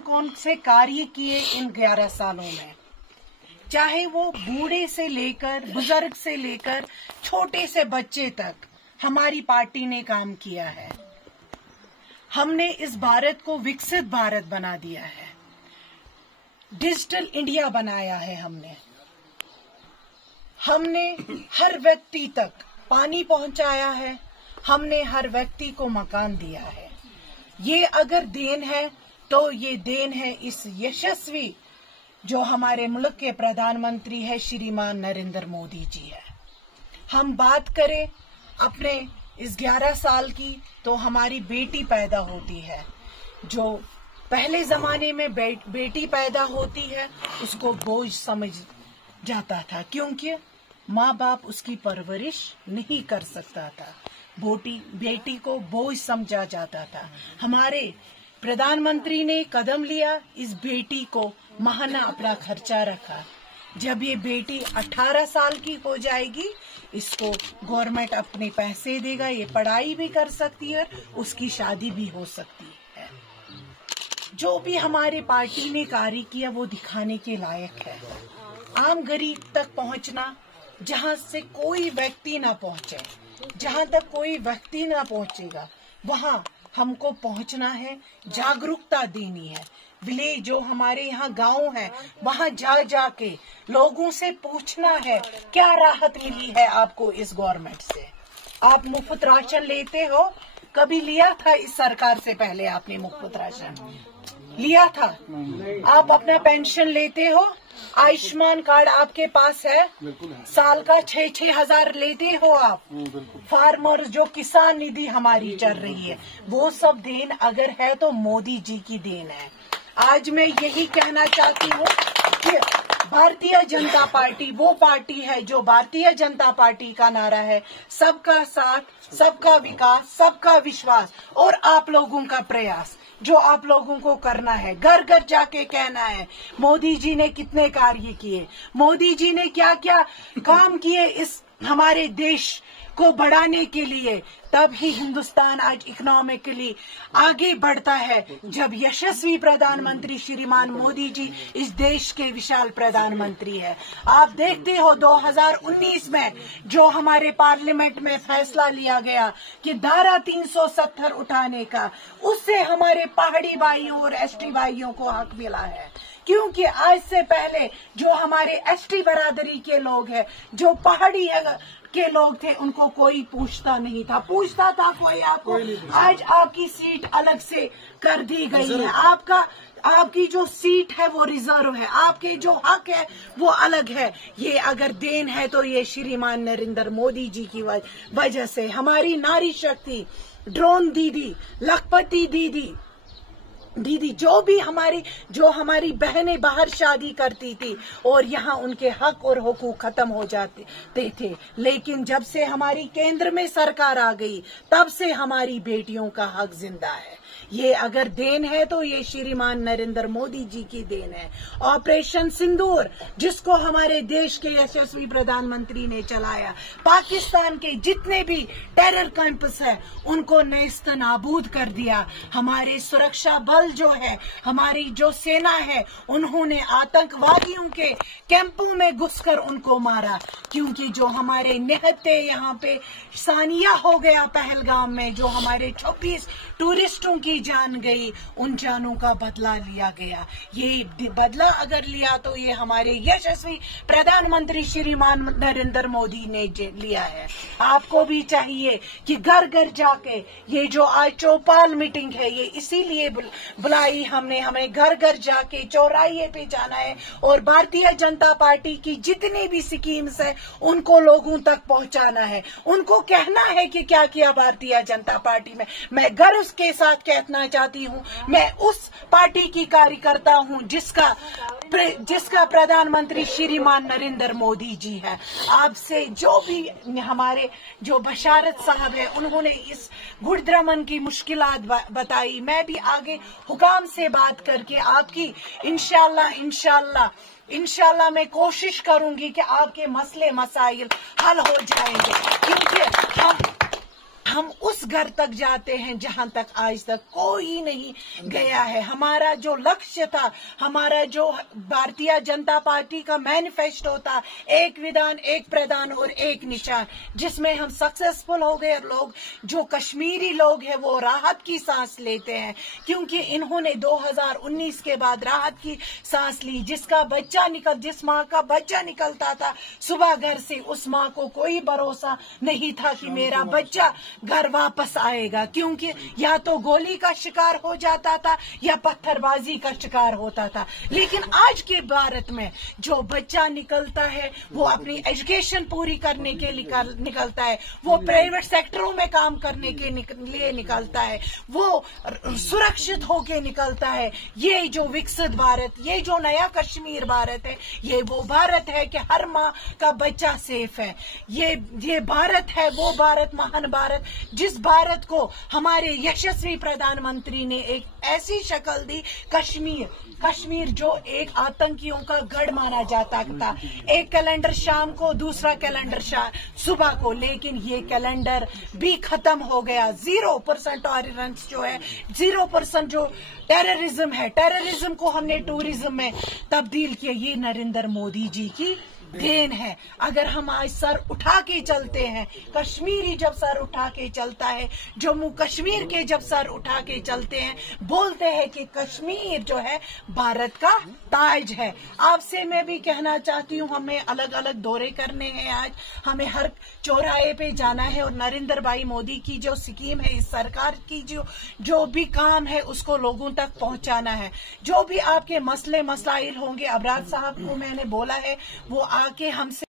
कौन कौन से कार्य किए इन 11 सालों में, चाहे वो बूढ़े से लेकर बुजुर्ग से लेकर छोटे से बच्चे तक हमारी पार्टी ने काम किया है। हमने इस भारत को विकसित भारत बना दिया है, डिजिटल इंडिया बनाया है। हमने हर व्यक्ति तक पानी पहुंचाया है, हमने हर व्यक्ति को मकान दिया है। ये अगर देन है तो ये देन है इस यशस्वी जो हमारे मुल्क के प्रधानमंत्री है श्रीमान नरेंद्र मोदी जी है। हम बात करें अपने इस 11 साल की तो हमारी बेटी पैदा होती है, जो पहले जमाने में बेटी पैदा होती है उसको बोझ समझ जाता था, क्योंकि माँ बाप उसकी परवरिश नहीं कर सकता था। बेटी को बोझ समझा जाता था। हमारे प्रधानमंत्री ने कदम लिया, इस बेटी को महाना अपना खर्चा रखा। जब ये बेटी 18 साल की हो जाएगी, इसको गवर्नमेंट अपने पैसे देगा, ये पढ़ाई भी कर सकती है, उसकी शादी भी हो सकती है। जो भी हमारे पार्टी ने कार्य किया वो दिखाने के लायक है। आम गरीब तक पहुंचना, जहां से कोई व्यक्ति ना पहुंचे, जहां तक कोई व्यक्ति ना पहुंचेगा वहां हमको पहुंचना है, जागरूकता देनी है। विलेज जो हमारे यहाँ गांव है वहां जाके लोगों से पूछना है क्या राहत मिली है आपको इस गवर्नमेंट से। आप मुफ्त राशन लेते हो, कभी लिया था इस सरकार से पहले आपने मुफ्त राशन लिया था? आप अपना पेंशन लेते हो, आयुष्मान कार्ड आपके पास है, साल का 6-6 हजार लेते हो आप। फार्मर जो किसान निधि हमारी चल रही है, वो सब देन अगर है तो मोदी जी की देन है। आज मैं यही कहना चाहती हूँ कि भारतीय जनता पार्टी वो पार्टी है जो भारतीय जनता पार्टी का नारा है सबका साथ, सबका विकास, सबका विश्वास और आप लोगों का प्रयास। जो आप लोगों को करना है, घर घर जाके कहना है मोदी जी ने कितने कार्य किए, मोदी जी ने क्या क्या काम किए इस हमारे देश को बढ़ाने के लिए। तब ही हिंदुस्तान आज इकोनॉमिकली आगे बढ़ता है, जब यशस्वी प्रधानमंत्री श्रीमान मोदी जी इस देश के विशाल प्रधानमंत्री है। आप देखते हो 2019 में जो हमारे पार्लियामेंट में फैसला लिया गया कि धारा 370 उठाने का, उससे हमारे पहाड़ी भाइयों और एसटी भाइयों को हक मिला है। क्योंकि आज से पहले जो हमारे एसटी बरादरी के लोग हैं, जो पहाड़ी के लोग थे, उनको कोई पूछता नहीं था, पूछता था कोई आपको। आज आपकी सीट अलग से कर दी गई है, आपकी जो सीट है वो रिजर्व है, आपके जो हक है वो अलग है। ये अगर देन है तो ये श्रीमान नरेंद्र मोदी जी की वजह से। हमारी नारी शक्ति, ड्रोन दीदी, लखपति दीदी जो हमारी बहनें बाहर शादी करती थी और यहाँ उनके हक और हुकूक खत्म हो जाते थे, लेकिन जब से हमारी केंद्र में सरकार आ गई तब से हमारी बेटियों का हक जिंदा है। ये अगर देन है तो ये श्रीमान नरेंद्र मोदी जी की देन है। ऑपरेशन सिंदूर जिसको हमारे देश के यशस्वी प्रधानमंत्री ने चलाया, पाकिस्तान के जितने भी टेरर कैंपस है उनको नेस्तनाबूद कर दिया। हमारे सुरक्षा बल जो है, हमारी जो सेना है, उन्होंने आतंकवादियों के कैंपों में घुसकर उनको मारा। क्योंकि जो हमारे निहत्ते यहाँ पे सानिया हो गया पहलगाम में, जो हमारे 26 टूरिस्टों की जान गई, उन जानों का बदला लिया गया। ये बदला अगर लिया तो ये हमारे यशस्वी प्रधानमंत्री श्रीमान नरेंद्र मोदी ने लिया है। आपको भी चाहिए कि घर घर जाके, ये जो आज चौपाल मीटिंग है ये इसीलिए बुलाई हमने, हमें घर घर जाके चौराहे पे जाना है और भारतीय जनता पार्टी की जितनी भी स्कीम्स है उनको लोगों तक पहुंचाना है, उनको कहना है कि क्या किया भारतीय जनता पार्टी में। मैं गर्व के साथ कहना चाहती हूँ, मैं उस पार्टी की कार्यकर्ता हूँ जिसका प्रधानमंत्री श्रीमान नरेंद्र मोदी जी है। आपसे जो भी हमारे जो बशारत साहब है, उन्होंने इस गुड़द्रमन की मुश्किलात बताई, मैं भी आगे हुकाम से बात करके आपकी इंशाल्लाह मैं कोशिश करूंगी कि आपके मसले मसाइल हल हो जाएंगे। क्योंकि हम उस घर तक जाते हैं जहां तक आज तक कोई नहीं गया है। हमारा जो लक्ष्य था, हमारा जो भारतीय जनता पार्टी का मैनिफेस्टो था, एक विधान, एक प्रधान और एक निशान, जिसमें हम सक्सेसफुल हो गए। लोग जो कश्मीरी लोग हैं वो राहत की सांस लेते हैं, क्योंकि इन्होंने 2019 के बाद राहत की सांस ली। जिस माँ का बच्चा निकलता था सुबह घर से, उस माँ को कोई भरोसा नहीं था कि मेरा बच्चा घर वापस आएगा, क्योंकि या तो गोली का शिकार हो जाता था या पत्थरबाजी का शिकार होता था। लेकिन आज के भारत में जो बच्चा निकलता है वो अपनी एजुकेशन पूरी करने के लिए निकलता है, वो प्राइवेट सेक्टरों में काम करने के लिए निकलता है, वो सुरक्षित होके निकलता है। ये जो विकसित भारत, ये जो नया कश्मीर भारत है, ये वो भारत है कि हर माँ का बच्चा सेफ है। ये भारत है, वो भारत, महान भारत, जिस भारत को हमारे यशस्वी प्रधानमंत्री ने एक ऐसी शक्ल दी। कश्मीर जो एक आतंकियों का गढ़ माना जाता था, एक कैलेंडर शाम को, दूसरा कैलेंडर सुबह को, लेकिन ये कैलेंडर भी खत्म हो गया। 0% टॉलरेंस जो है, 0% जो टेररिज्म है, टेररिज्म को हमने टूरिज्म में तब्दील किया। ये नरेंद्र मोदी जी की देन है। अगर हम आज सर उठा के चलते हैं, कश्मीरी जब सर उठा के चलता है, जम्मू कश्मीर के जब सर उठा के चलते हैं, बोलते हैं कि कश्मीर जो है भारत का ताज है। आपसे मैं भी कहना चाहती हूँ, हमें अलग अलग दौरे करने हैं आज, हमें हर चौराहे पे जाना है और नरेंद्र भाई मोदी की जो स्कीम है, इस सरकार की जो भी काम है उसको लोगों तक पहुंचाना है। जो भी आपके मसले मसाइल होंगे, अबरार साहब को मैंने बोला है वो आके हमसे